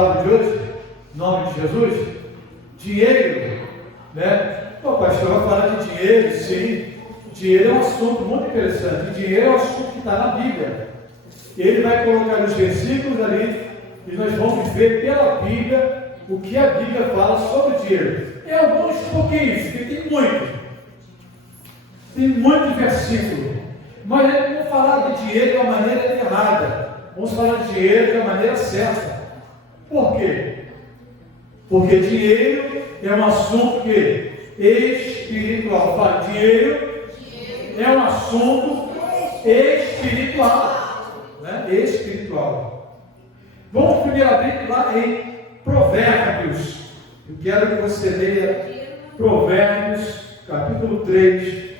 De hoje, em nome de Jesus, dinheiro, né? O pastor vai falar de dinheiro, sim. Dinheiro é um assunto muito interessante. Dinheiro é um assunto que está na Bíblia. Ele vai colocar os versículos ali e nós vamos ver pela Bíblia o que a Bíblia fala sobre dinheiro. É alguns pouquinhos, porque tem muito versículo. Mas vamos falar de dinheiro de uma maneira errada. Vamos falar de dinheiro de uma maneira certa. Por quê? Porque dinheiro é um assunto espiritual. Fala, dinheiro é um assunto espiritual. Né? Espiritual. Vamos primeiro abrir lá em Provérbios. Eu quero que você leia Provérbios, capítulo 3.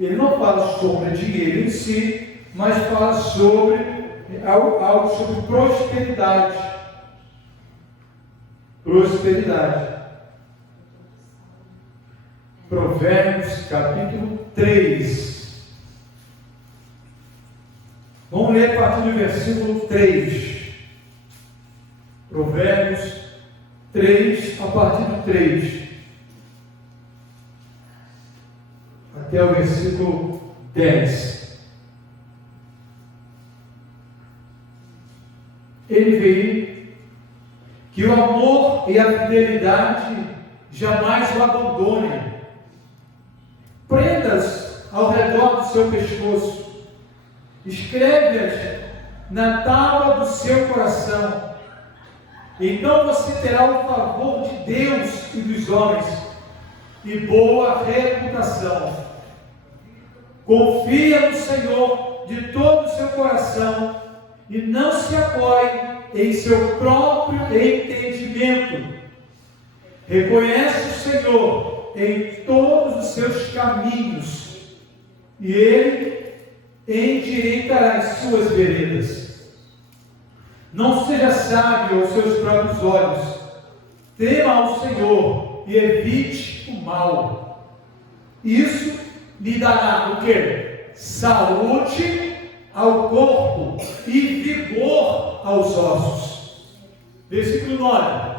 Ele não fala sobre dinheiro em si, mas fala sobre algo sobre prosperidade. Prosperidade. Provérbios, capítulo 3. Vamos ler a partir do versículo 3. Provérbios 3, a partir do 3. Até o versículo 10. Ele veio que o amor e a fidelidade jamais o abandonem. Prendas ao redor do seu pescoço, escreve-as na tábua do seu coração. Então você terá o favor de Deus e dos homens, e boa reputação. Confia no Senhor de todo o seu coração, e não se apoie em seu próprio entendimento. Reconhece o Senhor em todos os seus caminhos, e Ele endireitará as suas veredas. Não seja sábio aos seus próprios olhos. Tema ao Senhor e evite o mal. Isso lhe dará o quê? Saúde ao corpo e vigor aos ossos. Versículo 9.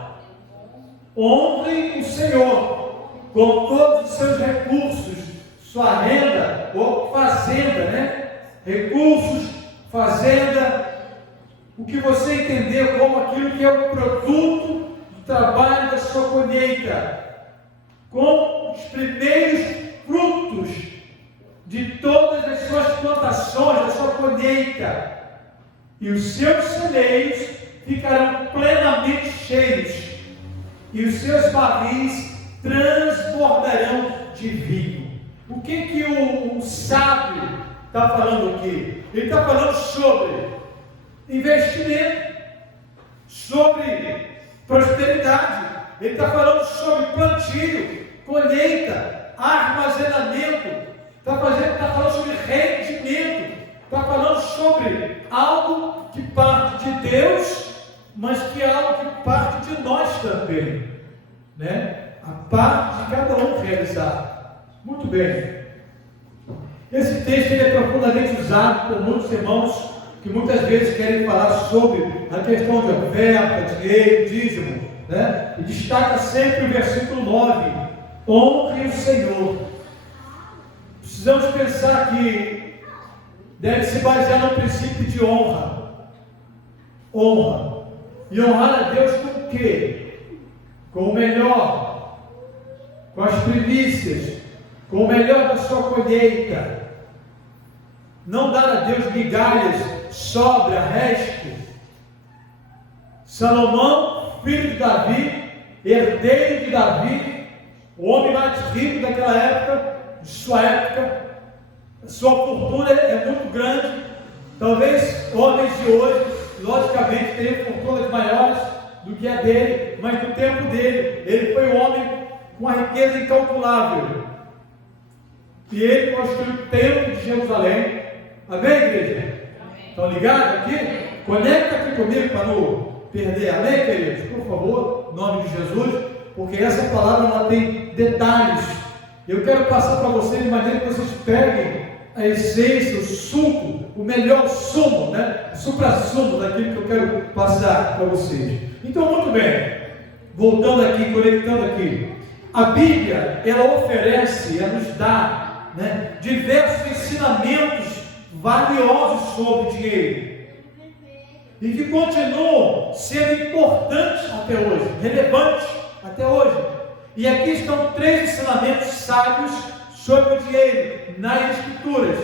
Honre o Senhor com todos os seus recursos, sua renda ou fazenda, né? Recursos, fazenda, o que você entender como aquilo que é o produto do trabalho da sua colheita, com os primeiros frutos de todas as suas plantações, da sua colheita, e os seus celeiros ficarão plenamente cheios, e os seus barris transbordarão de vinho. O que o sábio está falando aqui? Ele está falando sobre investimento, sobre prosperidade. Ele está falando sobre plantio, colheita, armazenamento. Está falando sobre rendimento. Está falando sobre algo que parte de Deus, mas que é algo que parte de nós também, né? A parte de cada um realizar. Muito bem. Esse texto ele é profundamente usado por muitos irmãos que muitas vezes querem falar sobre a questão de oferta, dinheiro, dízimo, né? E destaca sempre o versículo 9: honre o Senhor. Precisamos pensar que deve se basear no princípio de honra. Honra. E honrar a Deus com o quê? Com o melhor, com as primícias, com o melhor da sua colheita. Não dar a Deus migalhas, sobra, resto. Salomão, filho de Davi, herdeiro de Davi, o homem mais rico daquela época, de sua época, sua fortuna é muito grande. Talvez homens de hoje, logicamente, tenham fortunas maiores do que a dele, mas no tempo dele, ele foi um homem com uma riqueza incalculável. E ele construiu o templo de Jerusalém. Amém, igreja? Estão ligados aqui? Conecta aqui comigo para não perder. Amém, queridos? Por favor, em nome de Jesus, porque essa palavra ela tem detalhes. Eu quero passar para vocês de maneira que vocês peguem a essência, o suco, o melhor sumo, né? O supra-sumo daquilo que eu quero passar para vocês. Então, muito bem, voltando aqui, conectando aqui, a Bíblia, ela oferece, ela nos dá, né, diversos ensinamentos valiosos sobre dinheiro e que continuam sendo importantes até hoje, relevantes até hoje. E aqui estão 3 ensinamentos sábios sobre o dinheiro nas Escrituras,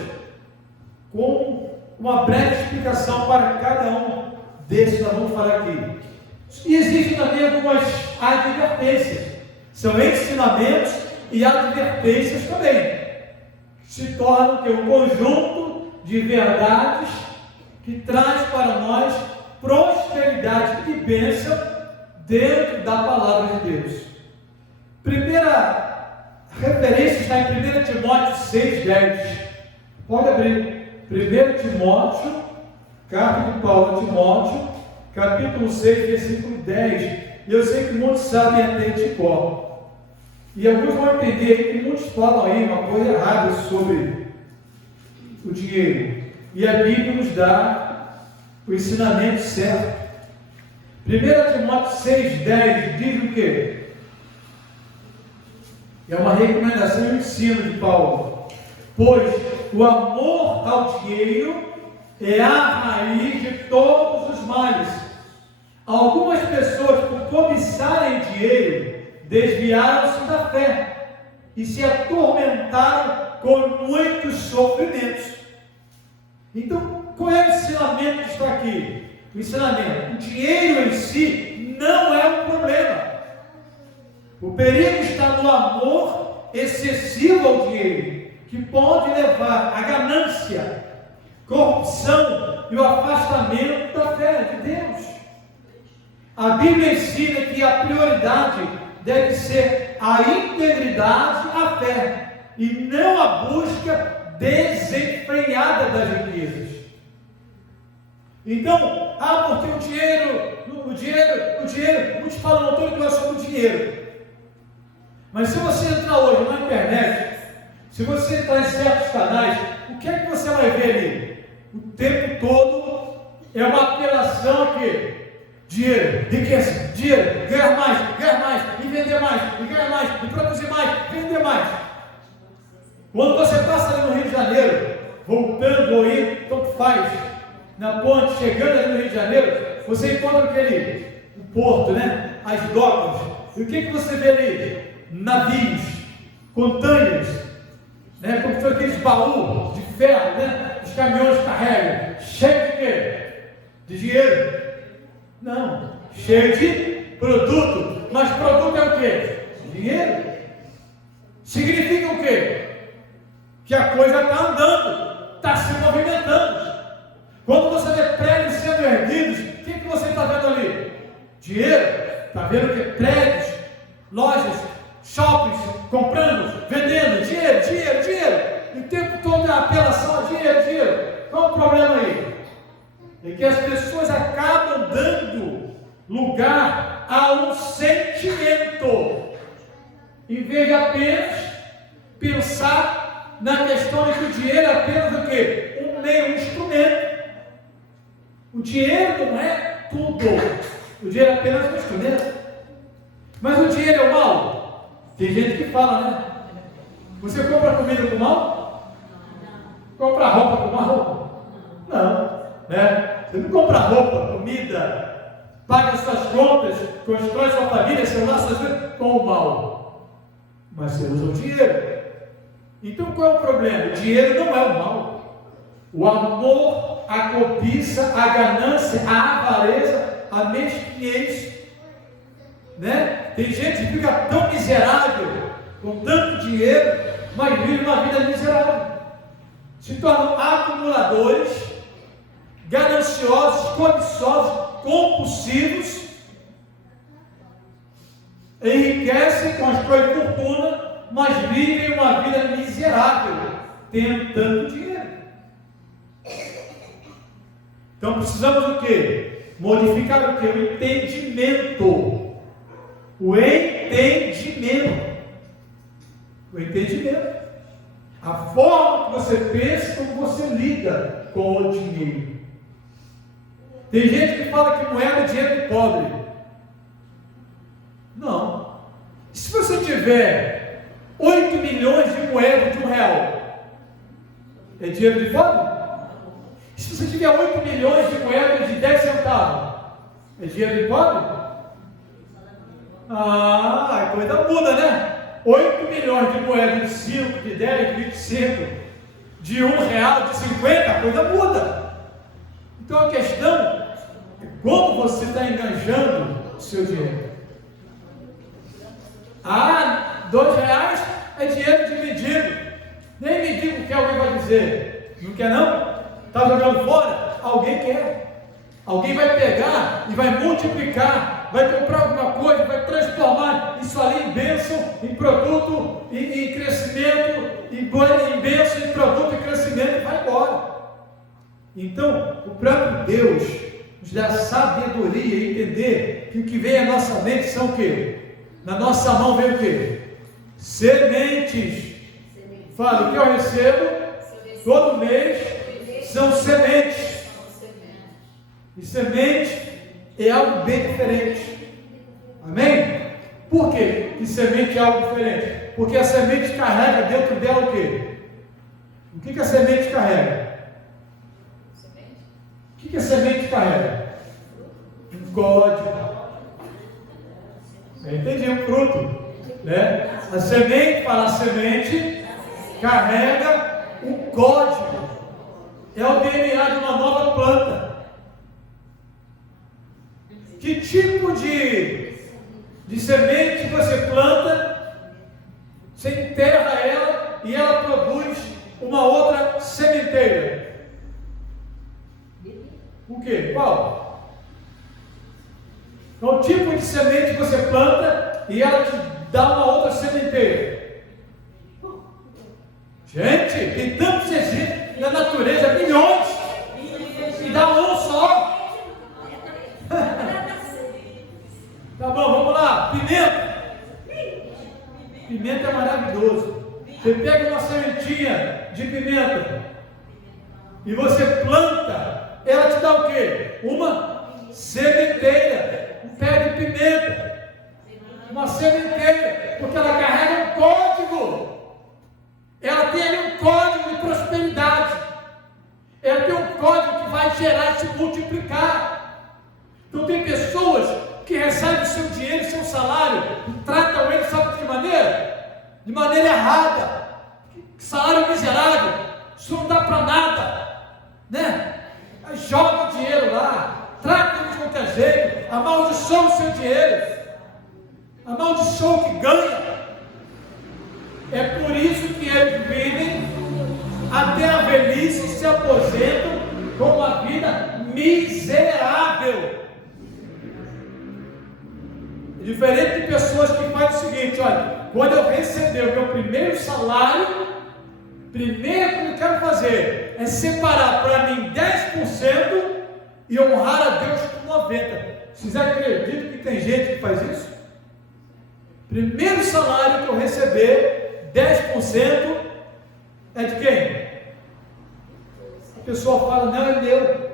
com uma breve explicação para cada um desses que nós vamos falar aqui. E existem também algumas advertências, são ensinamentos e advertências também, que se tornam um conjunto de verdades que traz para nós prosperidade e bênção dentro da palavra de Deus. Primeira referência está em 1 Timóteo 6,10. Pode abrir. 1 Timóteo, carta de Paulo a Timóteo, capítulo 6, versículo 10. E eu sei que muitos sabem até de cor. E alguns vão entender que muitos falam aí uma coisa errada sobre o dinheiro. E a Bíblia nos dá o ensinamento certo. 1 Timóteo 6,10 diz o quê? É uma recomendação e um ensino de Paulo. Pois o amor ao dinheiro é a raiz de todos os males. Algumas pessoas, por cobiçarem dinheiro, desviaram-se da fé e se atormentaram com muitos sofrimentos. Então, qual é o ensinamento que está aqui? O ensinamento: o dinheiro em si não é um problema. O perigo está no amor excessivo ao dinheiro, que pode levar à ganância, corrupção e o afastamento da fé de Deus. A Bíblia ensina que a prioridade deve ser a integridade, a fé, e não a busca desenfreada das riquezas. Então, porque o dinheiro, muitos falam um todo sobre o dinheiro. Mas se você entrar hoje na internet, se você entrar em certos canais, o que é que você vai ver ali? O tempo todo é uma apelação aqui. Dinheiro, riqueza, dinheiro, ganhar mais, e vender mais, e ganhar mais, e produzir mais, vender mais. Quando você passa ali no Rio de Janeiro, voltando ou indo, tanto faz, na ponte, chegando ali no Rio de Janeiro, você encontra aquele, o porto, né? As docas. E o que você vê ali? Navios, containers, né? Como são aqueles baús de ferro, né? Os caminhões carregam, cheio de quê? De dinheiro? Não, cheio de produto. Mas produto é o quê? Dinheiro. Significa o quê? Que a coisa está andando, está se movimentando. Quando você vê prédios sendo erguidos, o que você está vendo ali? Dinheiro. Está vendo o quê? Prédios, lojas, shoppings, comprando, vendendo, dinheiro. E o tempo todo é apelação a dinheiro. Qual o problema aí? É que as pessoas acabam dando lugar a um sentimento, em vez de apenas pensar na questão de que o dinheiro é apenas o quê? Um meio, um instrumento. O dinheiro não é tudo. O dinheiro é apenas um instrumento. Mas o dinheiro é o mal? Tem gente que fala, né? Você compra comida com mal? Compra roupa com mal? Não, né? Você não compra roupa, comida, paga suas contas, constrói sua família, seu lar, suas coisas com o mal. Mas você usa o dinheiro. Então qual é o problema? O dinheiro não é o mal. O amor, a cobiça, a ganância, a avareza, a mesquinhez, né? Tem gente que fica tão miserável com tanto dinheiro, mas vive uma vida miserável. Se tornam acumuladores, gananciosos, cobiçosos, compulsivos, enriquecem, constroem fortuna, mas vivem uma vida miserável, tendo tanto dinheiro. Então precisamos do quê? Modificar o quê? O entendimento. O entendimento. A forma que você pensa, como você lida com o dinheiro. Tem gente que fala que moeda é dinheiro de pobre. Não. E se você tiver 8 milhões de moedas de R$1, é dinheiro de pobre? E se você tiver 8 milhões de moedas de 10 centavos, é dinheiro de pobre? A coisa muda, né? 8 milhões de moedas de 5, de 10, de 25, de R$1, de 50, a coisa muda. Então a questão é como você está enganjando o seu dinheiro. R$2 é dinheiro dividido. Nem me diga o que alguém vai dizer. Não quer não? Está jogando fora? Alguém quer. Alguém vai pegar e vai multiplicar, vai comprar alguma coisa, vai transformar isso ali em bênção, em produto, em crescimento, em bênção, em produto, em crescimento, e vai embora. Então, o próprio Deus nos dá sabedoria e entender que o que vem à nossa mente são o quê? Na nossa mão vem o quê? Sementes. Fala, o que eu recebo todo mês são sementes. E semente é algo bem diferente. Amém? Por quê? Que semente é algo diferente? Porque a semente carrega dentro dela o quê? O que a semente carrega? O que a semente carrega? Um código. Eu entendi, um fruto. Né? A semente carrega um código. É o DNA de uma nova planta. Que tipo de semente você planta, você enterra ela e ela produz uma outra sementeira? O que? Qual? Qual tipo de semente você planta e ela te dá uma outra sementeira? Gente, tem tantos exemplos na natureza, milhões, e dá um só. Tá bom, vamos lá. Pimenta. Pimenta é maravilhoso. Você pega uma sementinha de pimenta e você planta, ela te dá o quê? Uma sementeira, um pé de pimenta, uma sementeira, porque ela carrega um código. Ela tem ali um código de prosperidade. Ela tem um código que vai gerar, se multiplicar. Então tem pessoas que recebem o seu dinheiro, o seu salário, e tratam ele, sabe de que maneira? De maneira errada. Salário miserável, isso não dá para nada, né? Aí joga o dinheiro lá, trata ele de qualquer jeito, amaldiçoa o seu dinheiro, amaldiçoa o que ganha. É por isso que eles vivem até a velhice e se aposentam com uma vida miserável. Diferente de pessoas que fazem o seguinte: olha, quando eu receber o meu primeiro salário, primeiro que eu quero fazer é separar para mim 10% e honrar a Deus com 90%. Vocês acreditam que tem gente que faz isso? Primeiro salário que eu receber, 10% é de quem? A pessoa fala, não, é meu.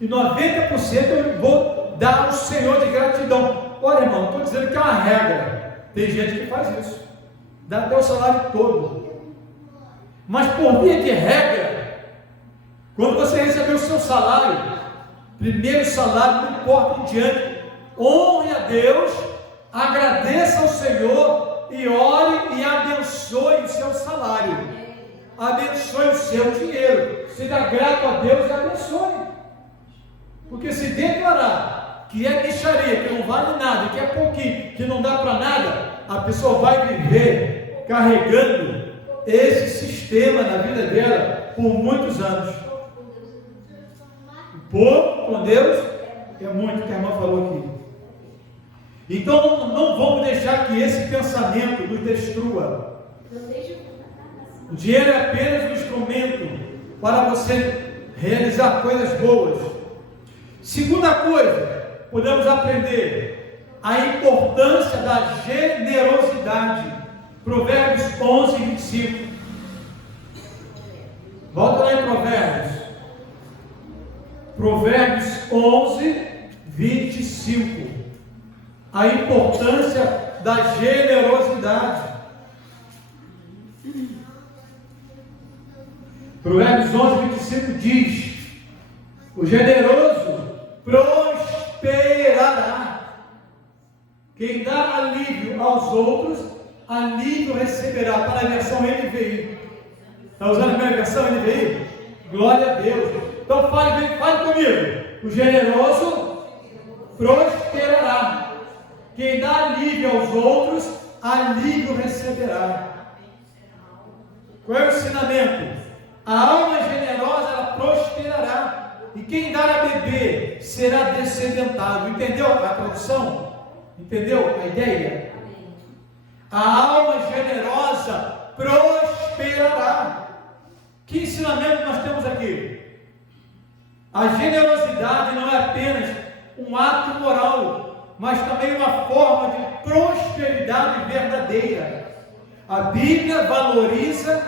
E 90% eu vou dar ao Senhor de gratidão. Olha, irmão, não estou dizendo que é uma regra. Tem gente que faz isso. Dá até o salário todo. Mas por via de regra, quando você receber o seu salário, primeiro salário, não importa em diante, honre a Deus, agradeça ao Senhor e ore e abençoe o seu salário. Abençoe o seu dinheiro. Seja grato a Deus e abençoe. Porque se declarar que é mixaria, que não vale nada, que é pouquinho, que não dá para nada, a pessoa vai viver carregando esse sistema na vida dela por muitos anos. O povo com Deus é muito, que a irmã falou aqui. Então não vamos deixar que esse pensamento nos destrua. O dinheiro é apenas um instrumento para você realizar coisas boas. Segunda coisa, podemos aprender a importância da generosidade. Provérbios 11, 25. Volta lá em Provérbios. Provérbios 11, 25. A importância da generosidade. Provérbios 11, 25 diz: o generoso prosperará. Quem dá alívio aos outros, alívio receberá. Para a versão NVI. Está usando a minha versão NVI? Glória a Deus. Então fale comigo. O generoso prosperará. Quem dá alívio aos outros, alívio receberá. Qual é o ensinamento? A alma generosa, ela prosperará. E quem dar a beber será descedentado. Entendeu a tradução? Entendeu a ideia? A alma generosa prosperará. Que ensinamento nós temos aqui? A generosidade não é apenas um ato moral, mas também uma forma de prosperidade verdadeira. A Bíblia valoriza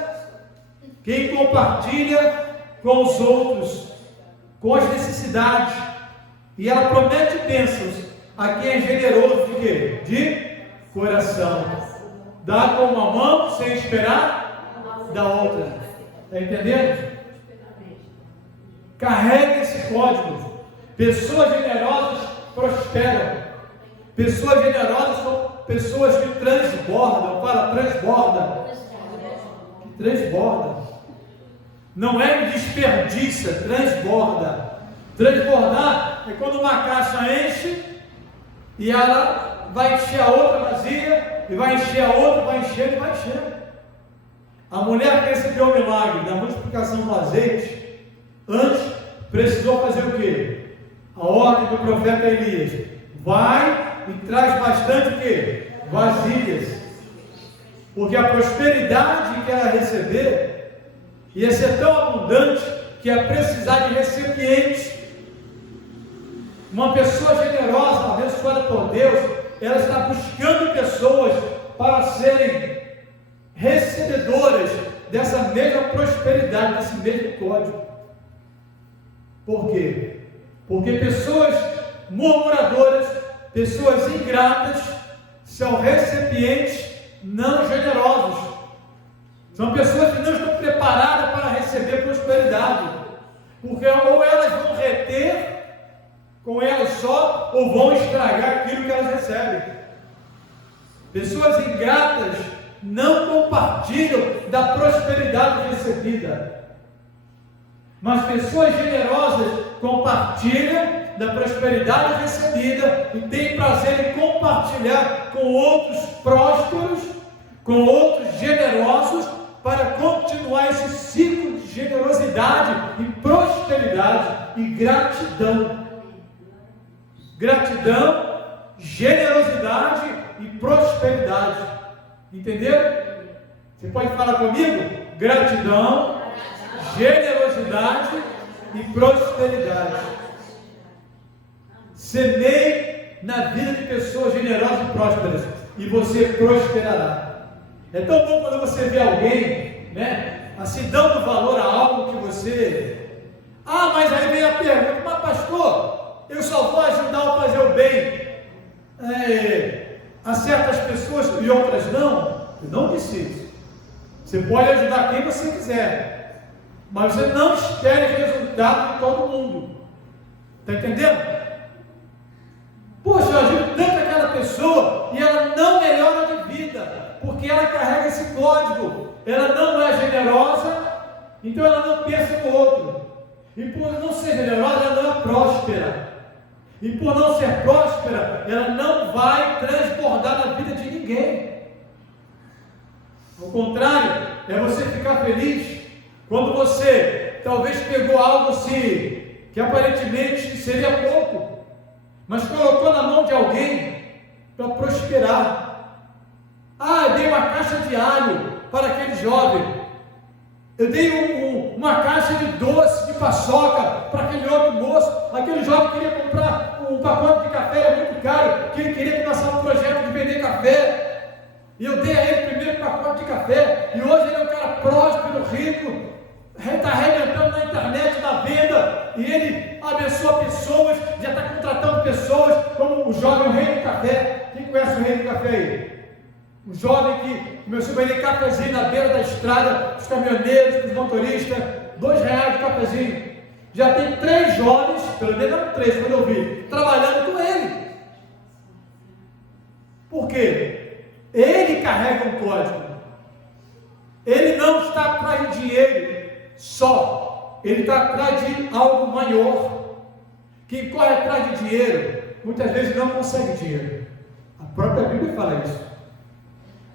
quem compartilha com os outros, com as necessidades, e ela promete bênçãos a quem é generoso de quê? De coração. Dá com uma mão sem esperar da outra. Está entendendo? Carregue esse código. Pessoas generosas prosperam. Pessoas generosas são pessoas que transbordam. Fala, transborda. Que transborda. Não é desperdiça, transborda. Transbordar é quando uma caixa enche e ela vai encher a outra vazia, e vai encher a outra, vai encher e vai encher. A mulher que recebeu o milagre da multiplicação do azeite, antes precisou fazer o quê? A ordem do profeta Elias: vai e traz bastante o quê? Vasilhas. Porque a prosperidade que ela receber ia ser tão abundante que ia precisar de recipientes. Uma pessoa generosa, abençoada por Deus, ela está buscando pessoas para serem recebedoras dessa mesma prosperidade, desse mesmo código. Por quê? Porque pessoas murmuradoras, pessoas ingratas, são recipientes não generosos. São pessoas que não estão preparadas para receber prosperidade, porque ou elas vão reter com elas só, ou vão estragar aquilo que elas recebem. Pessoas ingratas não compartilham da prosperidade recebida, mas pessoas generosas compartilham da prosperidade recebida e têm prazer em compartilhar com outros prósperos, com outros generosos, para continuar esse ciclo de generosidade e prosperidade e gratidão. Gratidão, generosidade e prosperidade. Entenderam? Você pode falar comigo? Gratidão, generosidade e prosperidade. Semeie na vida de pessoas generosas e prósperas e você prosperará. É tão bom quando você vê alguém, né, assim, dando valor a algo que você... Ah, mas aí vem a pergunta: mas pastor, eu só vou ajudar a fazer o bem a certas pessoas e outras não? Eu não disse isso. Você pode ajudar quem você quiser, mas você não espere resultado de todo mundo. Está entendendo? Poxa, eu ajudo tanto aquela pessoa e ela não melhora de vida, porque ela carrega esse código. Ela não é generosa, então ela não pensa no outro. E por não ser generosa, ela não é próspera. E por não ser próspera, ela não vai transbordar na vida de ninguém. Ao contrário, é você ficar feliz quando você talvez pegou algo assim, que aparentemente seria pouco, mas colocou na mão de alguém para prosperar. Ah, eu dei uma caixa de alho para aquele jovem. Eu dei uma caixa de doce, de paçoca para aquele outro moço. Aquele jovem queria comprar um pacote de café, era muito caro, que ele queria começar um projeto de vender café. E eu dei a ele o primeiro pacote de café. E hoje ele é um cara próspero, rico. está arrebentando na internet, na venda, e ele abençoa pessoas, já está contratando pessoas, como o jovem Rei do Café. Quem conhece o Rei do Café aí? Um jovem que começou a vender cafezinho na beira da estrada, os caminhoneiros, os motoristas, R$2 de cafezinho. Já tem 3 jovens, pelo menos 3, quando eu vi, trabalhando com ele. Por quê? Ele carrega um código. Ele não está atrás de dinheiro só. Ele está atrás de algo maior. Quem corre atrás de dinheiro, muitas vezes não consegue dinheiro. A própria Bíblia fala isso.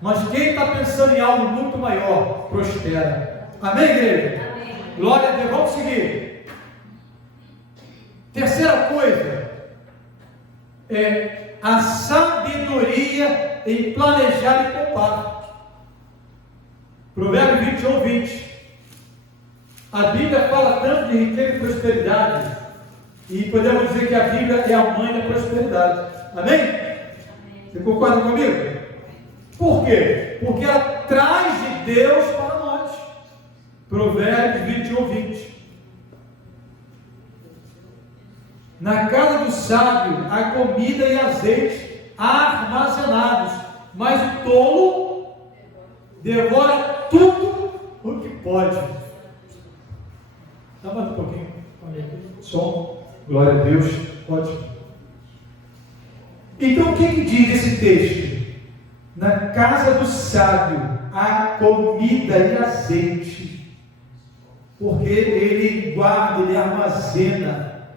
Mas quem está pensando em algo muito maior, prospera. Amém, igreja? Amém. Glória a Deus. Vamos seguir. Terceira coisa é a sabedoria em planejar e poupar. Provérbio 21:20. A Bíblia fala tanto de riqueza e prosperidade, e podemos dizer que a Bíblia é a mãe da prosperidade. Amém? Você concorda comigo? Por quê? Porque ela traz de Deus para nós. Provérbios 21:20. Na casa do sábio há comida e azeite armazenados, mas o tolo devora tudo o que pode. Dá mais um pouquinho. Som. Glória a Deus. Ótimo. Então o que diz esse texto? Na casa do sábio há comida e azeite, porque ele guarda, ele armazena.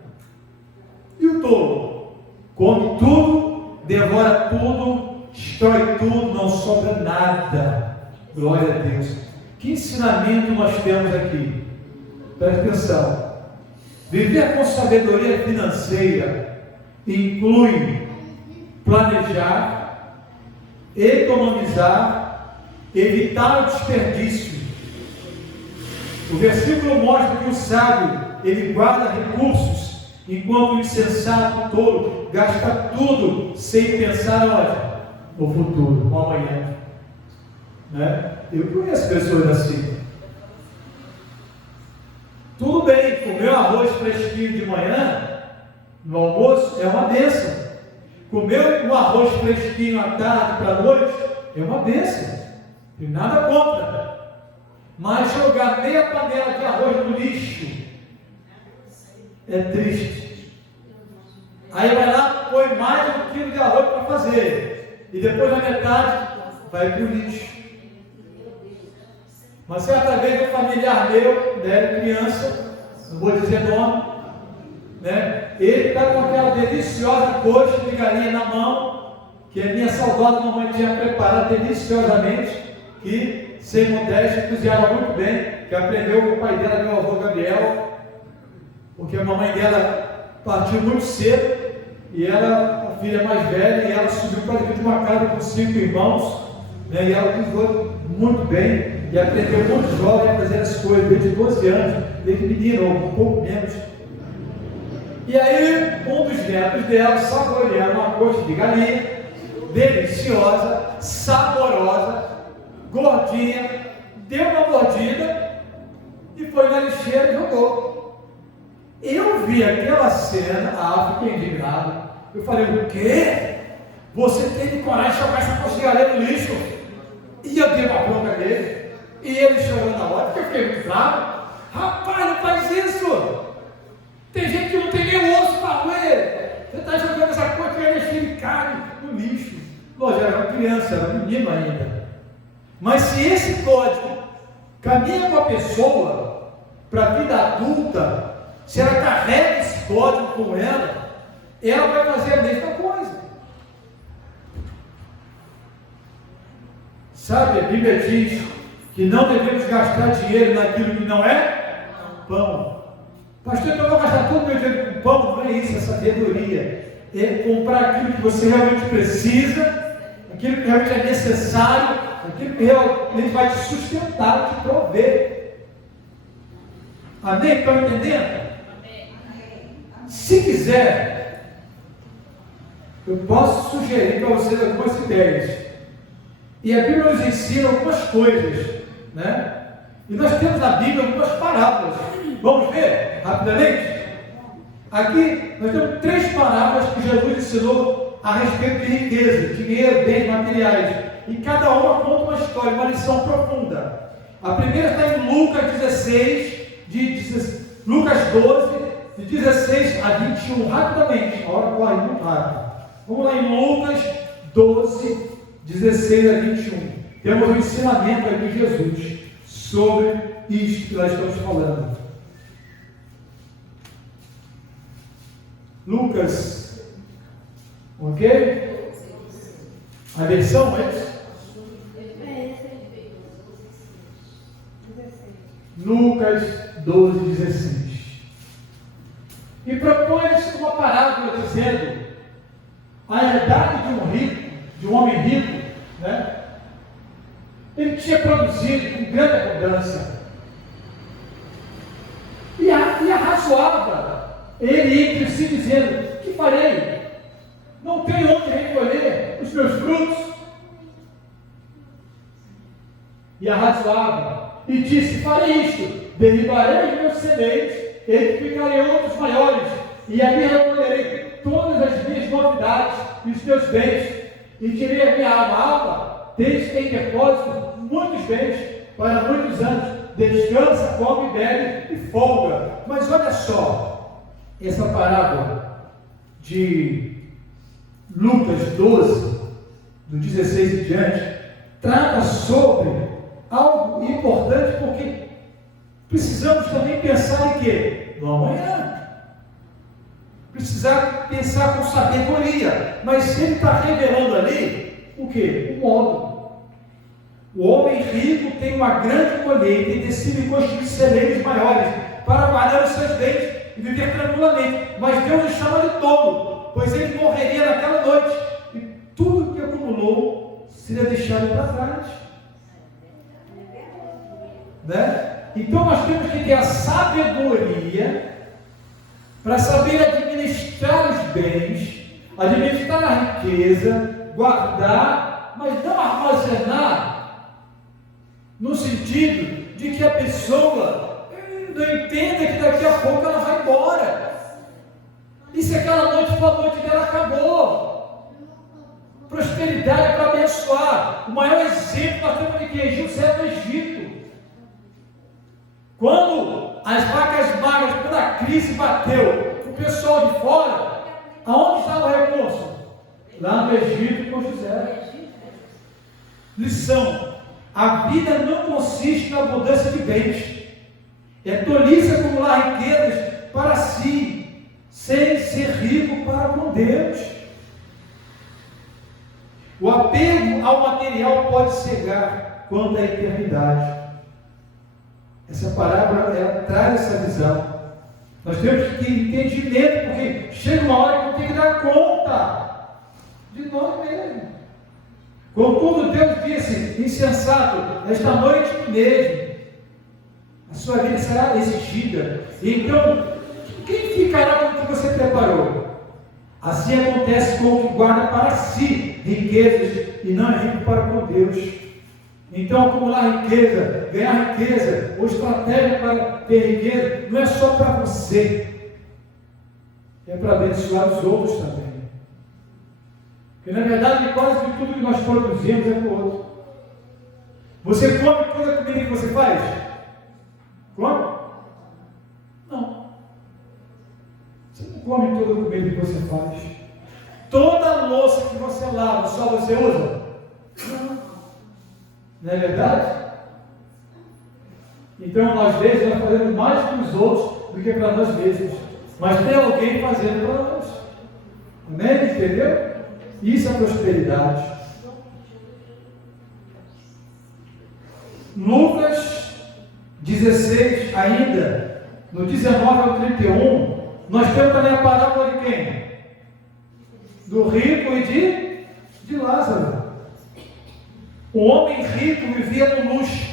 E o tolo? Come tudo, devora tudo, destrói tudo, não sobra nada. Glória a Deus. Que ensinamento nós temos aqui? Presta atenção. Viver com sabedoria financeira inclui planejar, economizar, evitar o desperdício. O versículo mostra que o sábio, ele guarda recursos, enquanto o insensato, o tolo, gasta tudo sem pensar no futuro, no amanhã. Né? Eu conheço pessoas assim. Tudo bem, comer arroz fresquinho de manhã, no almoço, é uma bênção. Comer um arroz fresquinho à tarde para a noite, é uma bênção. E nada contra. Mas jogar meia panela de arroz no lixo é triste. Aí vai lá, põe mais 1 quilo de arroz para fazer. E depois a metade vai para o lixo. Mas certa vez um familiar meu, né, criança, não vou dizer nome, né, ele está com aquela deliciosa coxa de galinha na mão, que a minha saudosa mamãe tinha preparado deliciosamente, que, sem modéstia, cozinhava muito bem, que aprendeu com o pai dela, meu avô Gabriel, porque a mamãe dela partiu muito cedo, e ela, a filha mais velha, e ela subiu para dentro de uma casa com 5 irmãos, né, e ela cozinhou muito bem, e aprendeu muito jovem a fazer as coisas, desde 12 anos, desde menino, ou um pouco menos. E aí, um dos netos dela, saboreando uma coxa de galinha, deliciosa, saborosa, gordinha, deu uma mordida e foi na lixeira e jogou. Eu vi aquela cena, fiquei indignado. Eu falei, o quê? Você teve coragem de jogar essa coxa de galinha no lixo? E eu dei uma bronca dele. E ele chorou na hora, porque eu fiquei muito bravo. Rapaz, não faz isso! Tem gente que não tem nem o osso para roer. Você está jogando essa coisa que é cheia de carne no lixo. Lógico, era uma criança, era um menino ainda. Mas se esse código caminha com a pessoa para a vida adulta, se ela carrega esse código com ela vai fazer a mesma coisa. Sabe, a Bíblia diz que não devemos gastar dinheiro naquilo que não é pão. Pastor, então eu vou gastar todo o meu dinheiro com pão? Não é isso, é sabedoria. É comprar aquilo que você realmente precisa, aquilo que realmente é necessário, aquilo que realmente vai te sustentar, te prover. Amém? Estão entendendo? Se quiser, eu posso sugerir para vocês algumas ideias. E a Bíblia nos ensina algumas coisas, né? E nós temos na Bíblia algumas parábolas. Vamos ver rapidamente? Aqui nós temos 3 parábolas que Jesus ensinou a respeito de riqueza, dinheiro, bens materiais. E cada uma conta uma história, uma lição profunda. A primeira está em Lucas 16, Lucas 12, de 16 a 21, rapidamente. A hora corre muito rápido. Vamos lá em Lucas 12, 16 a 21. Temos um ensinamento aqui de Jesus sobre isto que nós estamos falando. Lucas, ok? A versão é Lucas 12, 16. E propõe-se uma parábola dizendo a herdade de um rico, de um homem rico, né? Ele tinha produzido com grande abundância. E arrazoava ele entre si dizendo: que farei? Não tenho onde recolher os meus frutos. E arrazoava e disse: farei isto, derribarei os meus sementes, edificarei outros maiores, e ali recolherei todas as minhas novidades e os meus bens, e tirei a minha alma, tens em depósito muitos bens para muitos anos, descansa, come, bebe e folga. Mas olha só, essa parábola de Lucas 12, do 16 em diante, trata sobre algo importante, porque precisamos também pensar em quê? No amanhã. Precisar pensar com sabedoria. Mas ele está revelando ali o quê? O modo. O homem rico tem uma grande colheita e decide construir celeiros maiores para guardar os seus bens e viver tranquilamente. Mas Deus o chama de tolo, pois ele morreria naquela noite e tudo que acumulou seria deixado para trás. Né? Então nós temos que ter a sabedoria para saber administrar os bens, administrar a riqueza, guardar, mas não armazenar no sentido de que a pessoa não entenda que daqui a pouco ela vai embora. E se aquela noite for a noite dela, acabou. Prosperidade é para abençoar. O maior exemplo nós temos de que José do Egito. Quando as vacas magras, quando a crise bateu, o pessoal de fora, aonde estava o recurso? Lá no Egito com José. Lição: a vida não consiste na abundância de bens. É tolice acumular riquezas para si, sem ser rico para com Deus. O apego ao material pode cegar quanto à eternidade. Essa parábola, ela traz essa visão. Nós temos que ter entendimento, porque chega uma hora que eu tenho que dar conta de nós mesmos. Contudo, Deus disse: insensato, esta noite mesmo a sua vida será exigida. Então, quem ficará com o que você preparou? Assim acontece com o que guarda para si riquezas e não é rico para com Deus. Então, acumular riqueza, ganhar riqueza, ou estratégia para ter riqueza, não é só para você, é para abençoar os outros também. Porque na verdade, quase que tudo que nós produzimos é para o outro. Você come toda a comida que você faz? Come? Não. Você não come toda a comida que você faz. Toda a louça que você lava, só você usa? Não. Não é verdade? Então nós vezes nós fazemos mais para os outros do que para nós mesmos. Mas tem alguém fazendo para nós. Amém? Entendeu? Isso é prosperidade. Lucas 16, ainda, no 19 ao 31, nós temos também a parábola de quem? Do rico e de Lázaro. O homem rico vivia no luxo,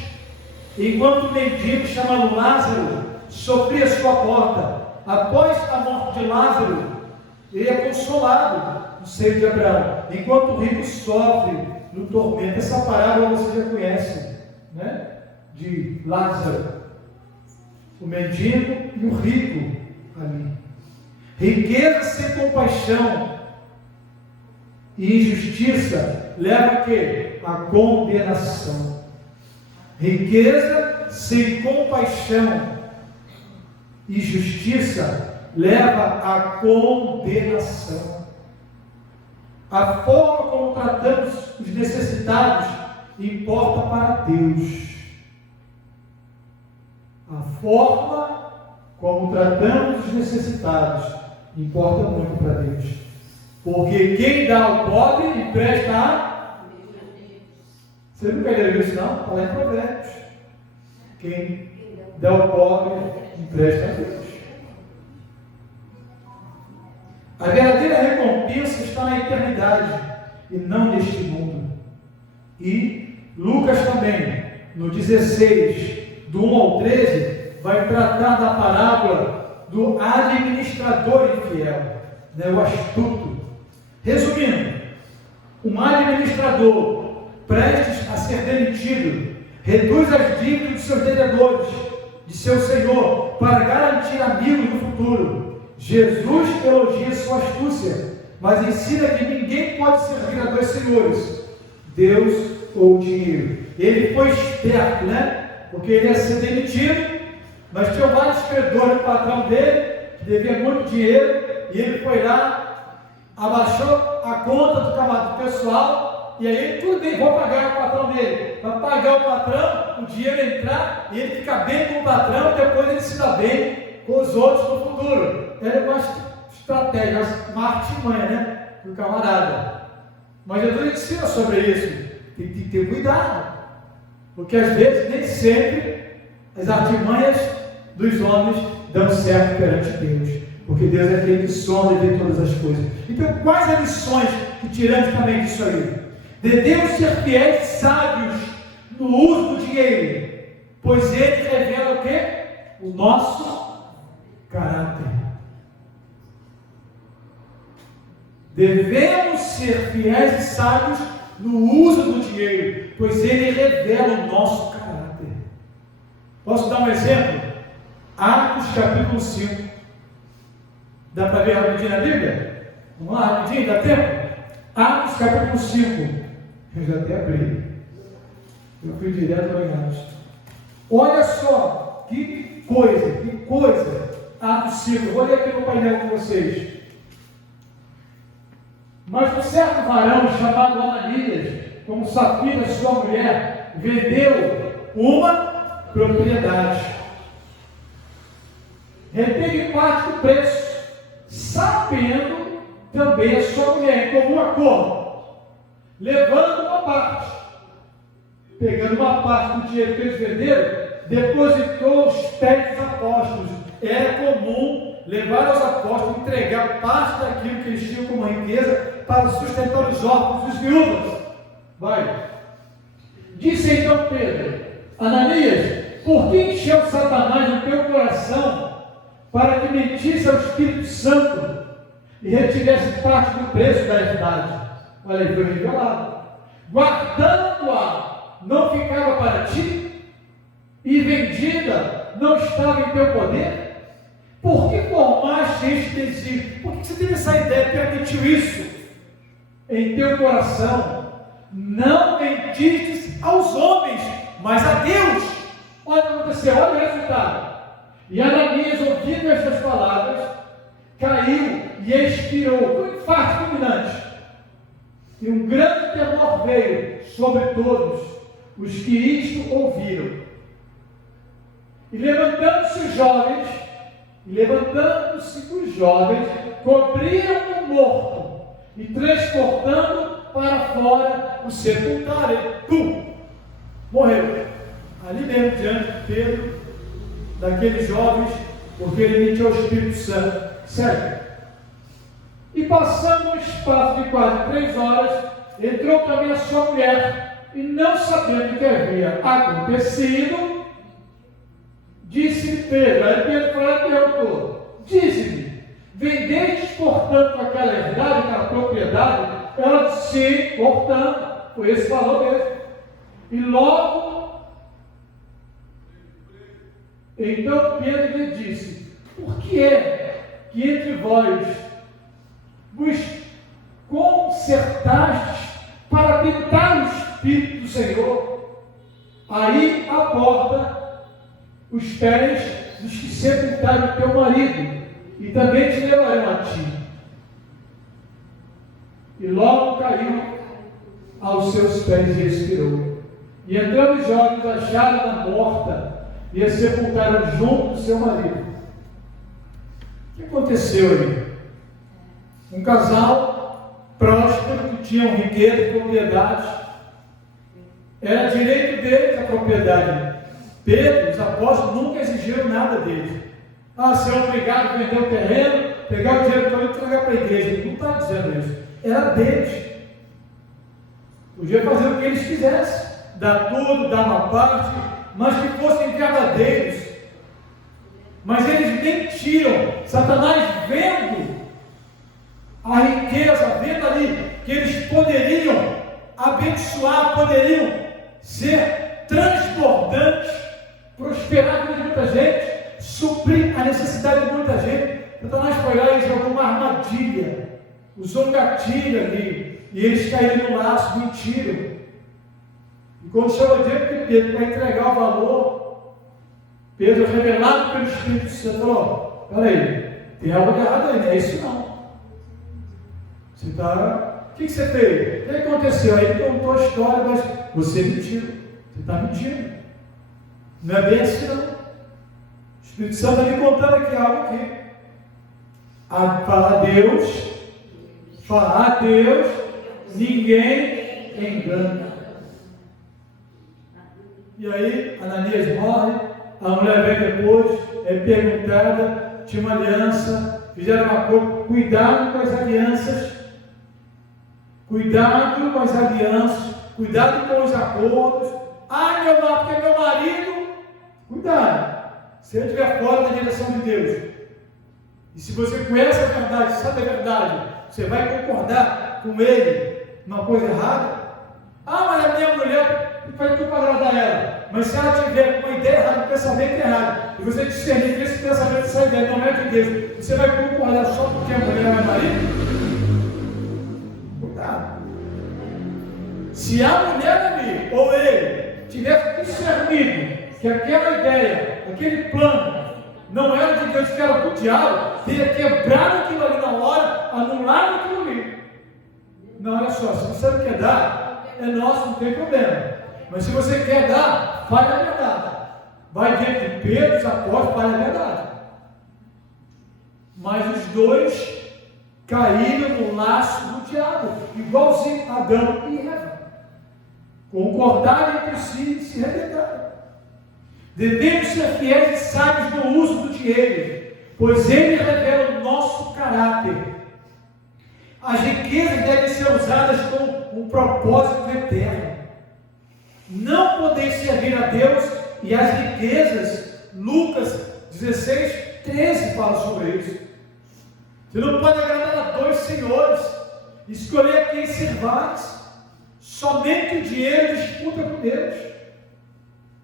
enquanto o mendigo chamado Lázaro sofria sua porta. Após a morte de Lázaro, ele é consolado no seio de Abraão, enquanto o rico sofre no tormento. Essa parábola você já conhece, né? de Lázaro, o mendigo e o rico ali. Riqueza sem compaixão e injustiça leva a quê? A condenação. Riqueza sem compaixão e justiça leva à condenação. A forma como tratamos os necessitados importa para Deus. A forma como tratamos os necessitados importa muito para Deus. Porque quem dá ao pobre empresta a... Você nunca leu isso não? Está lá em Provérbios. Quem dá ao pobre empresta a Deus. A verdadeira recompensa está na eternidade e não neste mundo. E Lucas também, no 16, do 1 ao 13, vai tratar da parábola do administrador infiel, o astuto. Resumindo, um administrador prestes a ser demitido reduz as dívidas de seus devedores, de seu senhor, para garantir amigos no futuro. Jesus elogia sua astúcia, mas ensina que ninguém pode servir a dois senhores, Deus ou dinheiro. Ele foi esperto, porque ele ia ser demitido, mas tinha vários credores do patrão dele, que devia muito dinheiro, e ele foi lá, abaixou a conta do pessoal, e aí tudo bem, vou pagar o patrão dele. Para pagar o patrão, o dinheiro entrar, e ele fica bem com o patrão, e depois ele se dá bem com os outros no futuro. Era uma estratégia, uma artimanha, do camarada. Mas Jesus ensina sobre isso. Tem que ter cuidado, porque às vezes nem sempre as artimanhas dos homens dão certo perante Deus, porque Deus é aquele que sonda e vê todas as coisas. Então, quais as lições que tiramos também disso aí? Devemos ser fiéis e sábios no uso do dinheiro, pois ele revela o quê? O nosso caráter. Devemos ser fiéis e sábios no uso do dinheiro, pois ele revela o nosso caráter. Posso dar um exemplo? Atos capítulo 5. Dá para ver rapidinho na Bíblia? Vamos lá, rapidinho, dá tempo? Atos capítulo 5. Eu já até abri. Eu fui direto ao Atos. Olha só, que coisa. Atos 5. Vou ler aqui no painel com vocês. Mas um certo varão chamado Ananias, como Safira, sua mulher, vendeu uma propriedade. Reteve parte do preço, sabendo também a sua mulher, em comum acordo, levando uma parte. Pegando uma parte do dinheiro que eles venderam, depositou aos pés dos apóstolos. Era comum levar aos apóstolos, entregar parte daquilo que eles tinham como riqueza para sustentar os órfãos e os viúvas. Vai. Disse então Pedro: Ananias, por que encheu Satanás no teu coração para que mentisse ao Espírito Santo e retivesse parte do preço da herdade? Olha aí, foi revelado. Guardando-a, não ficava para ti? E vendida, não estava em teu poder? Por que formaste este desígnio? Por que você teve essa ideia, permitiu isso em teu coração? Não mentistes aos homens, mas a Deus. Olha o que aconteceu, olha o resultado. E Ananias, ouvindo estas palavras, caiu e expirou. Foi um infarto fulminante. E um grande temor veio sobre todos os que isto ouviram. E levantando-se os jovens, cobriram o morto e transportando para fora o sepultaram. Ele, morreu. Ali mesmo, diante de Pedro, daqueles jovens, porque ele mentiu ao Espírito Santo. Sério. E passando um espaço de quase 3 horas, entrou também a sua mulher, e não sabendo o que havia acontecido, disse-lhe Pedro, aí Pedro perguntou, dize-me, vendestes portanto aquela herdade, aquela propriedade? Ela disse, sim, portanto, foi esse valor mesmo. E logo Então Pedro lhe disse: por que é que entre vós vos concertastes para tentar o Espírito do Senhor? Aí a porta os pés dos que sepultaram teu marido, e também te levarão a ti. E logo caiu aos seus pés e expirou. E entrando os jovens, acharam-na morta e a sepultaram junto do seu marido. O que aconteceu aí? Um casal próspero que tinham riqueza e propriedade. Era direito deles a propriedade. Pedro, os apóstolos, nunca exigiram nada deles. Ser obrigado a vender o terreno, pegar o dinheiro todo e entregar para a igreja. Ele não está dizendo isso. Era deles. Podia fazer o que eles quisessem. Dar tudo, dar uma parte, mas que fossem verdadeiros. Mas eles mentiam. Satanás, vendo a riqueza, vendo ali que eles poderiam abençoar, poderiam ser transbordantes, prosperar a vida de muita gente, suprir a necessidade de muita gente. Satanás foi lá e jogou uma armadilha, usou um gatilho ali, e eles caíram no laço, mentiram. E quando chegou o dia que Pedro vai entregar o valor, Pedro, revelado pelo Espírito Santo, falou: peraí, tem algo de errado aí, não é isso não. Você está... O que você fez? O que aconteceu? Aí ele contou a história, mas você mentiu. Você está mentindo. Não é bem assim não. O Espírito Santo está me contando aqui algo aqui. Falar a Deus, ninguém engana. E aí, Ananias morre, a mulher vem depois, é perguntada, tinha uma aliança, fizeram um acordo. Cuidado com as alianças, cuidado com as alianças, cuidado com os acordos. Porque meu marido, cuidado, se ele estiver fora da direção de Deus, e se você conhece a verdade, sabe a verdade, você vai concordar com ele numa coisa errada? Mas a minha mulher faz tudo para agradar ela. Mas se ela tiver uma ideia errada, um pensamento errado, e você discernir que esse pensamento, essa ideia não é de Deus, você vai concordar só porque a mulher é marido? Cuidado. Se a mulher ali, ou ele, tivesse discernido que aquela ideia, aquele plano, não era de Deus, que era do diabo, teria quebrado aquilo ali na hora, anulado aquilo ali. Não, olha só, se você não quer dar, é nosso, não tem problema. Mas se você quer dar, fale a verdade. Vai diante de Pedro, os apóstolos, fale a verdade. Mas os dois caíram no laço do diabo, igualzinho Adão e Eva. Concordaram entre si e se rebelaram. Devemos ser fiéis e sábios no uso do dinheiro, pois ele revela o nosso caráter. As riquezas devem ser usadas com um propósito eterno. Não podeis servir a Deus e as riquezas. Lucas 16:13 fala sobre isso. Você não pode agradar a dois senhores, escolher a quem servais. Somente o dinheiro disputa com Deus.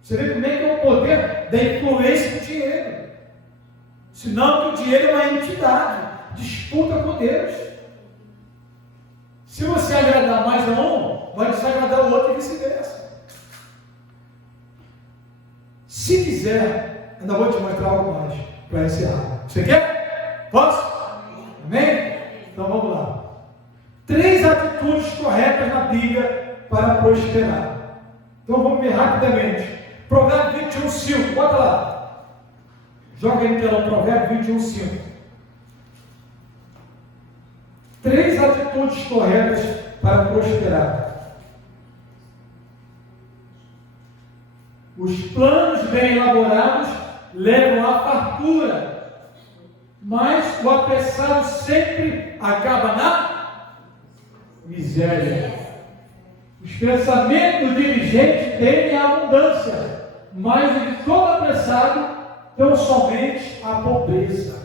Você vê como é que é o poder da influência do dinheiro. Senão que o dinheiro é uma entidade, disputa com Deus. Se você agradar mais a um, vai desagradar o outro e vice-versa. Se quiser, ainda vou te mostrar algo mais para encerrar. Você quer? Posso? Amém? Então vamos lá. 3 atitudes corretas na Bíblia para prosperar. Então vamos ver rapidamente. Provérbio 21:5, bota lá. Joga aí no telão, Provérbio 21:5. 3 atitudes corretas para prosperar. Os planos bem elaborados levam à fartura, mas o apressado sempre acaba na miséria. Os pensamentos diligentes tendem à abundância, mas o de todo apressado tão somente à pobreza.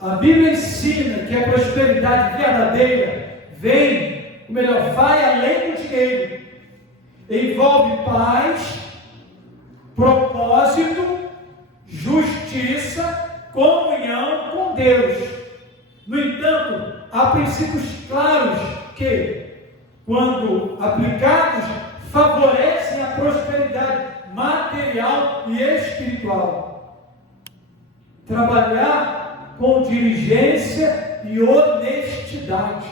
A Bíblia ensina que a prosperidade verdadeira vai além do dinheiro. Envolve paz, propósito, justiça, comunhão com Deus. No entanto, há princípios claros que, quando aplicados, favorecem a prosperidade material e espiritual. Trabalhar com diligência e honestidade.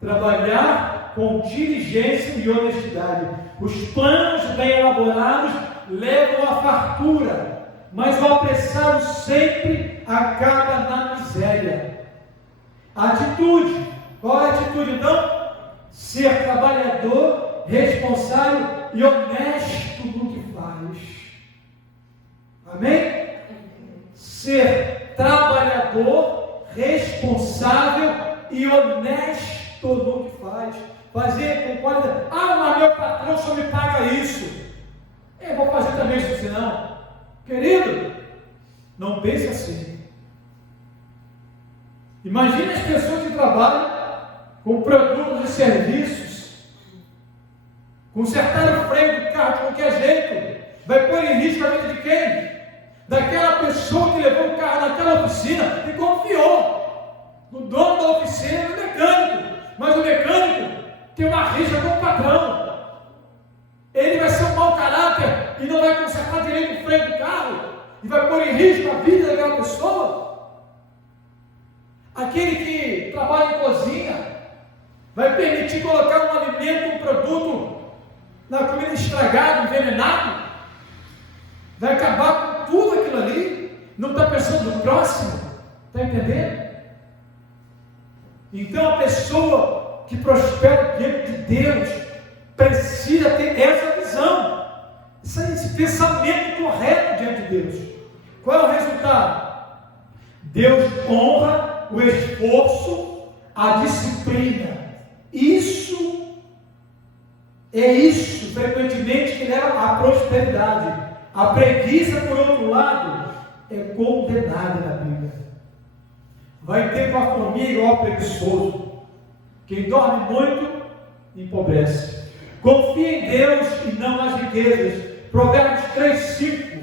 Trabalhar com diligência e honestidade. Os planos bem elaborados levam à fartura, mas o apressado sempre acaba na miséria. Atitude. Qual é a atitude então? Ser trabalhador, responsável e honesto no que faz. Amém? Ser trabalhador, responsável e honesto no que faz. Fazer com qualidade. Mas meu patrão só me paga isso. Eu vou fazer também isso, senão. Querido, não pense assim. Imagine as pessoas que trabalham com produtos e serviços, consertar o freio do carro de qualquer jeito, vai pôr em risco a vida de quem? Daquela pessoa que levou o carro naquela oficina e confiou no dono da oficina e no mecânico, mas o mecânico tem uma rixa com o patrão, ele vai ser um mau caráter e não vai consertar direito o freio do carro e vai pôr em risco a vida daquela pessoa. Aquele que trabalha em cozinha vai permitir colocar um alimento, um produto na comida estragado, envenenado, vai acabar com tudo aquilo ali, não está pensando no próximo, está entendendo? Então a pessoa que prospera diante de Deus precisa ter essa visão, esse pensamento correto diante de Deus. Qual é o resultado? Deus honra o esforço, a disciplina. Isso frequentemente que leva à prosperidade. A preguiça, por outro lado, é condenada na Bíblia. Vai ter uma formiga igual ao preguiçoso. Quem dorme muito, empobrece. Confia em Deus e não nas riquezas. Provérbios 3:5.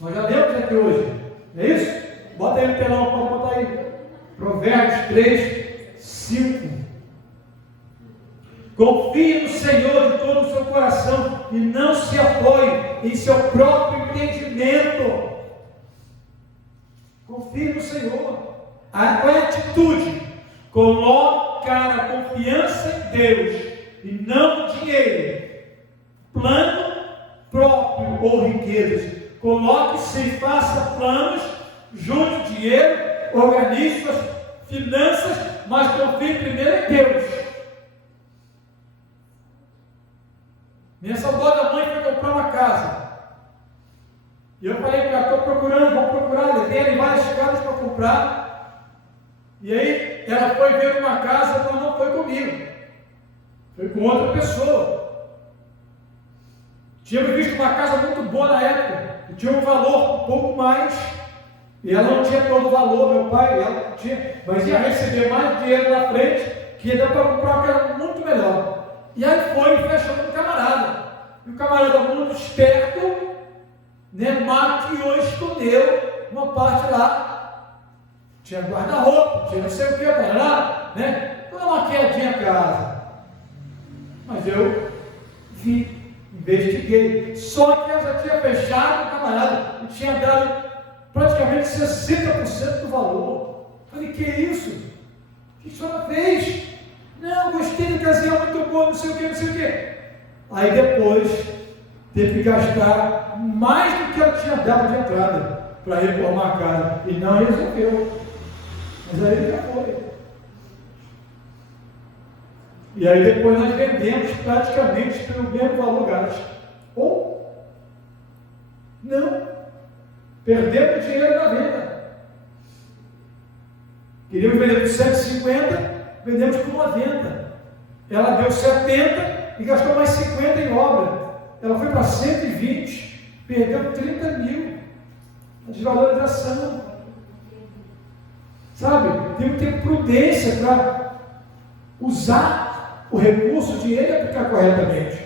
Nós já lemos aqui hoje. Não é isso? Bota aí no telão, pode botar aí. Provérbios 3:5. Confie no Senhor de todo o seu coração e não se apoie em seu próprio entendimento. Confie no Senhor. Qual é a atitude? Colocar a confiança em Deus e não no dinheiro, plano próprio ou riquezas. Coloque-se e faça planos, junte dinheiro, organize suas finanças, mas confie primeiro em Deus. Minha saudosa mãe foi comprar uma casa. E eu falei para ela, estou procurando, vou procurar, levei ela em várias casas para comprar. E aí ela foi ver uma casa, mas não foi comigo. Foi com outra pessoa. Tínhamos visto uma casa muito boa na época, que tinha um valor um pouco mais. E ela não tinha todo o valor, meu pai, ela tinha, mas ia receber mais dinheiro na frente, que ia dar para comprar uma casa muito melhor. E aí foi e fechou com o camarada. E o camarada muito esperto, maquiou, escondeu uma parte lá. Tinha guarda-roupa, tinha não sei o que, lá, foi uma maquiadinha a casa. Mas eu vi, investiguei. Só que ela já tinha fechado o camarada e tinha dado praticamente 60% do valor. Falei, que é isso? O que a senhora fez? Não, gostei da casinha muito boa, não sei o que, não sei o que. Aí depois teve que gastar mais do que ela tinha dado de entrada para reformar a casa. E não resolveu. Mas aí já foi. E aí depois nós vendemos praticamente pelo mesmo valor gasto. Ou não. Perdemos dinheiro na venda. Queríamos vender por 150, vendemos por 90. Ela deu 70 e gastou mais 50 em obra. Ela foi para 120, perdeu 30 mil. A desvalorização. Sabe? Temos que ter prudência para usar o recurso, o dinheiro e aplicar corretamente.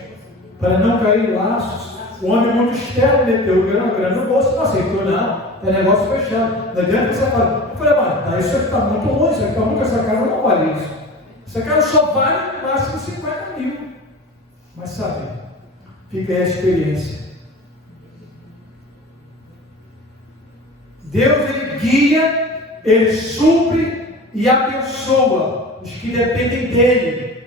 para não cair em laços. O homem muito esperto meteu o grana no bolso, não aceitou, não. É negócio fechado. Não adianta que você fala. Eu falei, mas isso aqui está muito longe, isso aqui está muito, essa casa não vale isso. Essa casa só vale no máximo 50 mil. Mas sabe, fica aí a experiência. Deus, Ele guia, Ele supre e abençoa os que dependem dEle.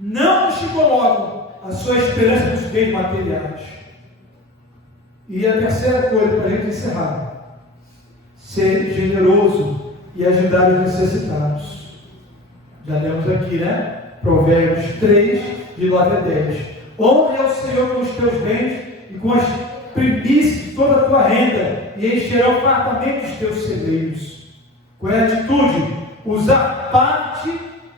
Não os que colocam a sua esperança nos bens materiais. E a terceira coisa, para a gente encerrar: ser generoso e ajudar os necessitados. Já lemos aqui, né? Provérbios 3, de 9 a 10. Honre ao Senhor com os teus bens e com as primícias de toda a tua renda, e encherão fartamente os teus celeiros. Com a atitude, usar parte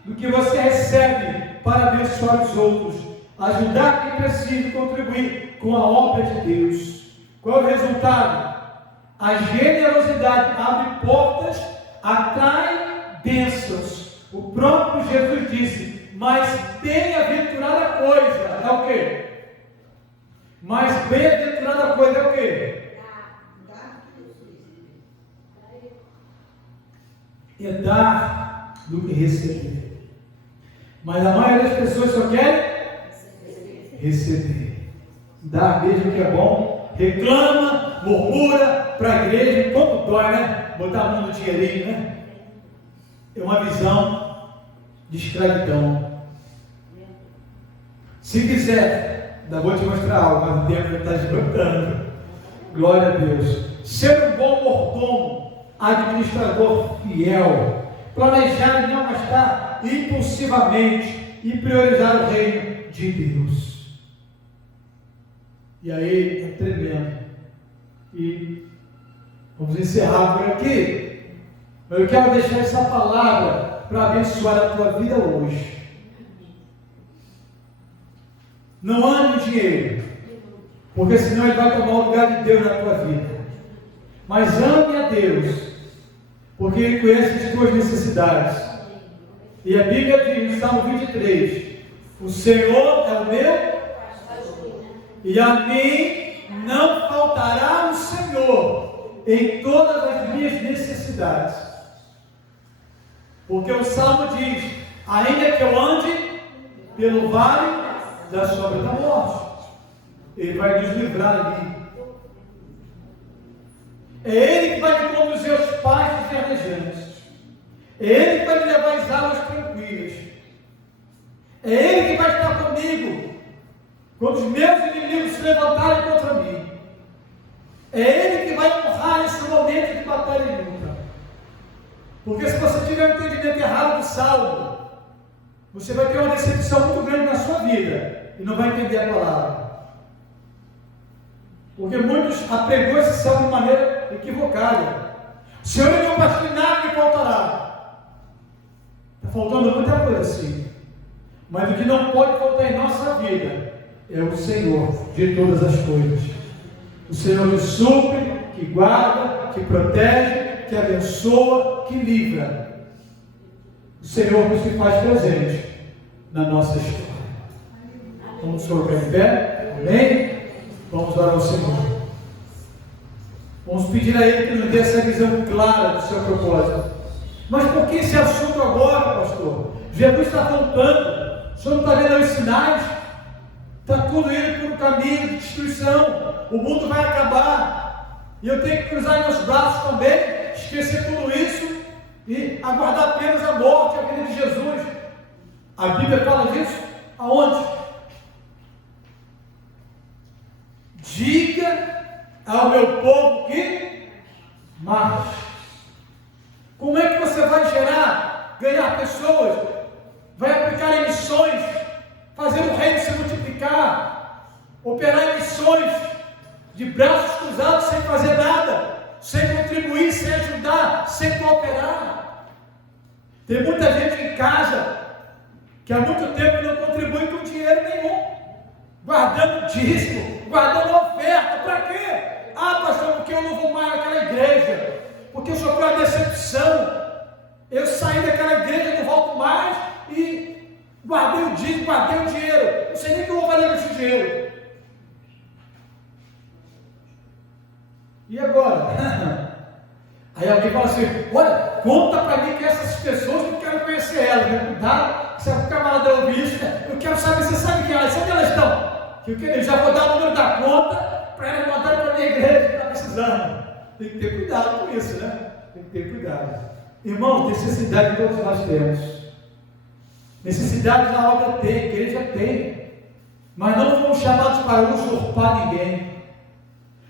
do que você recebe para abençoar os outros, ajudar quem precisa e contribuir com a obra de Deus. Qual é o resultado? A generosidade abre portas, atrai bênçãos. O próprio Jesus disse: mas bem-aventurada coisa é o quê? Mas bem-aventurada coisa é o quê? É dar do que receber. Mas a maioria das pessoas só quer receber. Dar mesmo que é bom, reclama, murmura para a igreja, como dói, né? Botar a mão no dinheirinho, né? É uma visão de escravidão. Se quiser, ainda vou te mostrar algo, mas o tempo está esgotando. Glória a Deus. Ser um bom mordomo, administrador fiel, planejar e não gastar impulsivamente e priorizar o reino de Deus. E aí é tremendo. E vamos encerrar por aqui. Eu quero deixar essa palavra para abençoar a tua vida hoje. Não ame o dinheiro, porque senão ele vai tomar o lugar de Deus na tua vida. Mas ame a Deus, porque Ele conhece as tuas necessidades. E a Bíblia diz no Salmo 23: o Senhor é o meu, e a mim não faltará o Senhor em todas as minhas necessidades. Porque o Salmo diz: ainda que eu ande pelo vale da sombra da morte, Ele vai nos livrar ali. É Ele que vai me conduzir aos pastos verdejantes. É Ele que vai me levar às águas tranquilas. É Ele que vai estar comigo quando os meus inimigos se levantarem contra mim. É Ele que vai honrar nesse momento de batalha e luta. Porque se você tiver um entendimento errado do Salmo, você vai ter uma decepção muito grande na sua vida e não vai entender a palavra. Porque muitos apregou esse salmo de maneira equivocada. O Senhor é meu pastor, nada me faltará. Está faltando muita coisa assim. Mas o que não pode faltar em nossa vida é o Senhor de todas as coisas. O Senhor que supre, que guarda, que protege, que abençoa, que livra. O Senhor que se faz presente na nossa história. Vamos colocar em pé? Amém? Vamos orar ao Senhor. Vamos pedir a Ele que nos dê essa visão clara do seu propósito. Mas por que esse assunto agora, pastor? Jesus está voltando. O senhor não está vendo os sinais? Está tudo indo por um caminho de destruição. O mundo vai acabar. E eu tenho que cruzar meus braços também, esquecer tudo isso e aguardar apenas a morte, a vida de Jesus. A Bíblia fala disso? Aonde? Diga ao meu povo que marche. Como é que você vai ganhar pessoas, vai aplicar em missões, fazer o reino se multiplicar, operar em missões de braços cruzados sem fazer nada, sem contribuir, sem ajudar, sem cooperar? Tem muita gente em casa que há muito tempo não contribui com dinheiro nenhum, guardando dízimo, guardando oferta. Para quê? Ah, pastor, porque eu não vou mais naquela igreja, porque eu sofri uma decepção, eu saí daquela igreja, não volto mais, e guardei o dízimo, guardei o dinheiro, não sei nem o que eu vou fazer com esse dinheiro. elas, né? Cuidado, se o camarada ouvir isso, né? Eu quero saber, você sabe que elas, sabe onde elas estão? Que eu já vou dar o número da conta para elas mandarem para a minha igreja que está precisando. Tem que ter cuidado com isso, né? Tem que ter cuidado. Irmãos, necessidade todos nós temos. Necessidade na obra tem, a igreja tem. Mas não fomos chamados para usurpar ninguém.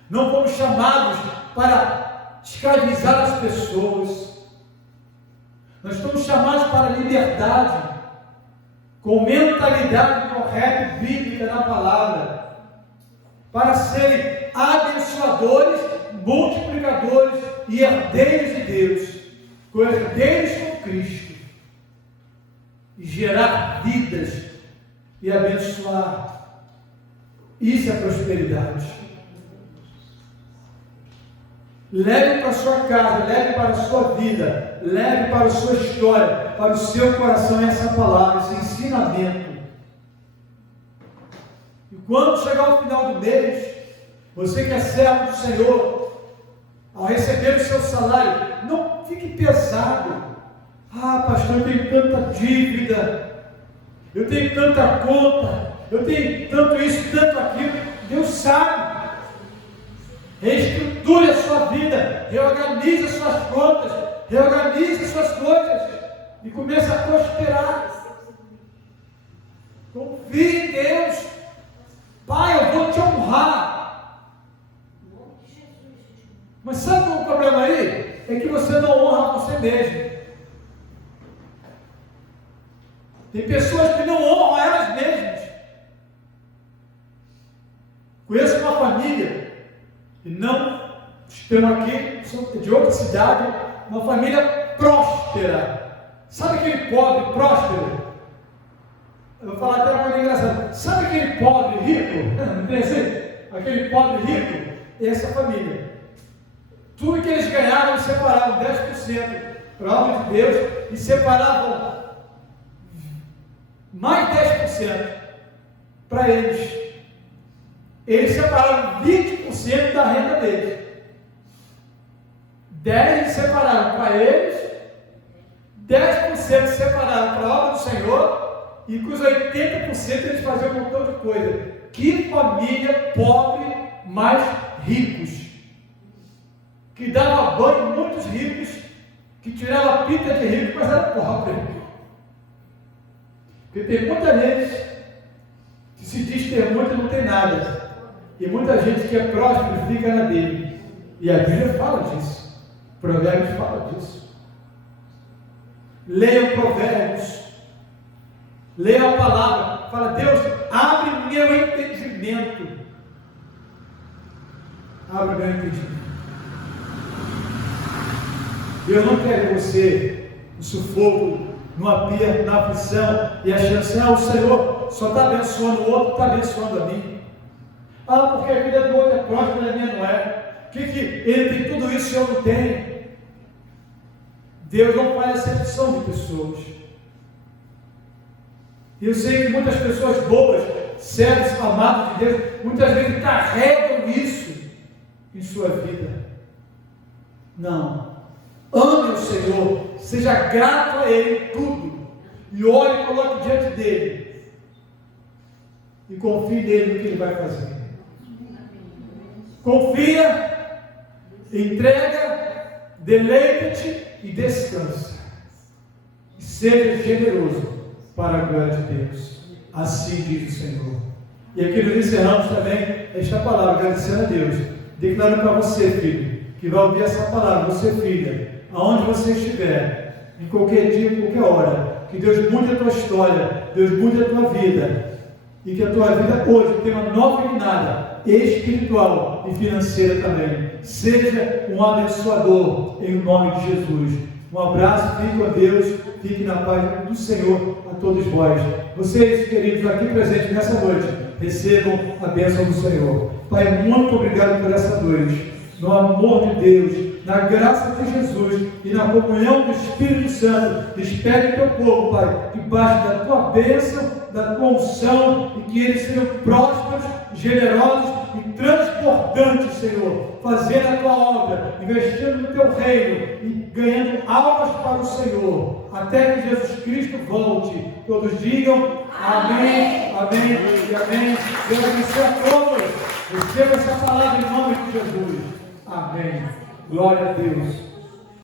Não fomos chamados para escravizar as pessoas. Nós estamos chamados para a liberdade, com mentalidade correta e bíblica na palavra, para serem abençoadores, multiplicadores e herdeiros de Deus, co-herdeiros com Cristo, e gerar vidas e abençoar. Isso é prosperidade. Leve para a sua casa, leve para a sua vida, leve para a sua história, para o seu coração essa palavra, esse ensinamento. E quando chegar ao final do mês, você que é servo do Senhor, ao receber o seu salário, não fique pesado. Ah, pastor, eu tenho tanta dívida, eu tenho tanta conta, eu tenho tanto isso, tanto aquilo. Deus sabe. Reestruture a sua vida, reorganize as suas contas, reorganize as suas coisas e comece a prosperar. Confie em Deus. Pai, eu vou te honrar. Mas sabe qual é o problema aí? É que você não honra você mesmo. Tem pessoas que não honram elas mesmas. Conheço uma família, e não estamos aqui, são de outra cidade, uma família próspera. Sabe aquele pobre próspero? Eu vou falar até uma coisa engraçada. Sabe aquele pobre rico? Não tem assim? Aquele pobre rico? Essa família. Tudo que eles ganharam, eles separavam 10% para a obra de Deus e separavam mais 10% para eles. Eles separaram 20% da renda deles. 10% separaram para eles, 10% separaram para a obra do Senhor, e com os 80% eles faziam um montão de coisa. Que família pobre, mais ricos, que dava banho em muitos ricos, que tirava pinta de rico, mas era pobre. Porque tem muita gente que se diz ter muito e não tem nada. E muita gente que é próspero fica na dele. E a Bíblia fala disso. Provérbios fala disso. Leia Provérbios. Leia a palavra. Fala, Deus, abre meu entendimento. Abre meu entendimento. Eu não quero você no sufoco, no aperto, na aflição, e achando assim, o Senhor só está abençoando o outro, está abençoando a mim. Ah, porque a vida do outro é próspera e a minha não é. Que ele tem tudo isso e eu não tenho? Deus não faz acepção de pessoas. Eu sei que muitas pessoas boas, servos, amados de Deus, muitas vezes carregam isso em sua vida. Não. Ame o Senhor, seja grato a Ele em tudo, e olhe e coloque diante dEle, e confie nele no que Ele vai fazer. Confia, entrega, deleita-te e descansa. E seja generoso para a glória de Deus. Assim diz o Senhor. E aqui nós encerramos também esta palavra, agradecendo a Deus, declarando para você, filho, que vai ouvir essa palavra, você, filha, aonde você estiver, em qualquer dia, em qualquer hora, que Deus mude a tua história, Deus mude a tua vida, e que a tua vida hoje tenha uma nova guinada espiritual e financeira também. Seja um abençoador em nome de Jesus. Um abraço, fique com Deus, fique na paz do Senhor a todos vós. Vocês, queridos, aqui presentes nessa noite, recebam a bênção do Senhor. Pai, muito obrigado por essa noite. No amor de Deus, na graça de Jesus e na comunhão do Espírito Santo, despede teu povo, Pai, debaixo da tua bênção, da tua unção, e que eles sejam prósperos, generosos e transportantes, Senhor, fazendo a tua obra, investindo no teu reino e ganhando almas para o Senhor. até que Jesus Cristo volte. Todos digam amém, amém e amém. Deus abençoe a todos. Receba essa palavra em nome de Jesus. Amém. Glória a Deus.